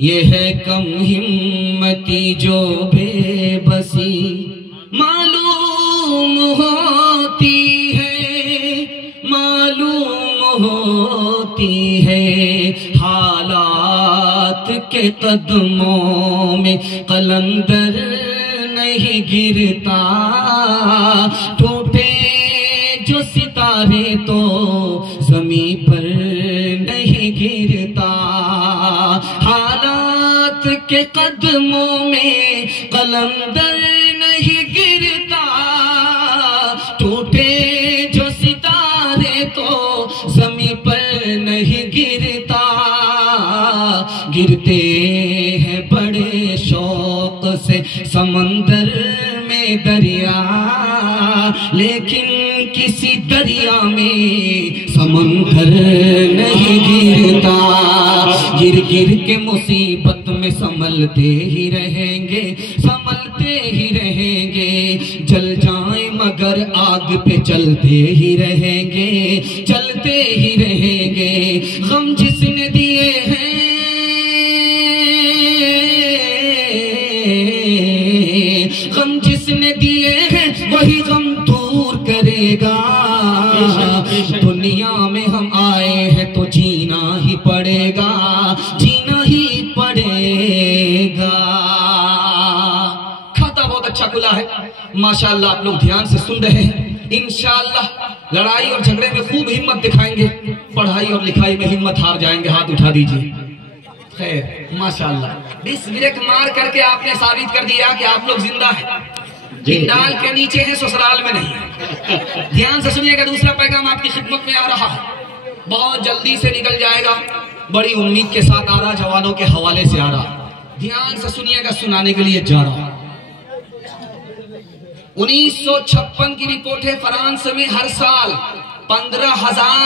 یہ ہے کم ہمتی جو بے بسی معلوم ہوتی ہے، معلوم ہوتی ہے، حالات کے قدموں میں قلندر نہیں گرتا، ٹوٹے جو ستارے تو زمین پر نہیں گرتا، حالات کے قدموں میں قلندر نہیں گرتا، ٹوٹے جو ستارے تو زمین پر نہیں گرتا، گرتے ہیں بڑے شوق سے سمندر میں دریا، لیکن کسی دریا میں سمندر نہیں گرتا، گر گر کے مصیبت میں سنبھلتے ہی رہیں گے، سنبھلتے ہی رہیں گے، جل جائیں مگر آگ پہ چلتے ہی رہیں گے، چلتے ہی رہیں گے، غم جس نے دیے ہیں غم جس نے دیے ہیں وہی غم دور کرے گا، دنیا میں ہم آئے ہیں تو جینا ہی پڑے گا، جینا ہی پڑے گا۔ کھاتا بہت اچھا کھلا ہے ماشاءاللہ، آپ لوگ دھیان سے سن رہے ہیں، انشاءاللہ لڑائی اور جھگڑے میں خوب ہمت دکھائیں گے، پڑھائی اور لکھائی میں ہمت ہار جائیں گے، ہاتھ اٹھا دیجئے۔ خیر ماشاءاللہ، اس بریک مار کر کے آپ نے ثابت کر دیا کہ آپ لوگ زندہ ہیں، ڈال کے نیچے ہیں، سسرال میں نہیں۔ دھیان سے سنیے گا، دوسرا پیغام آپ کی خدمت میں آ رہا ہے، بہت جلدی سے نکل جائے گا، بڑی امید کے ساتھ آ رہا، جوانوں کے حوالے سے آ رہا، دھیان سے سنیے گا، سنانے کے لیے جا رہا۔ 1956 کی رپورٹ ہے، فرانس میں ہر سال 15,000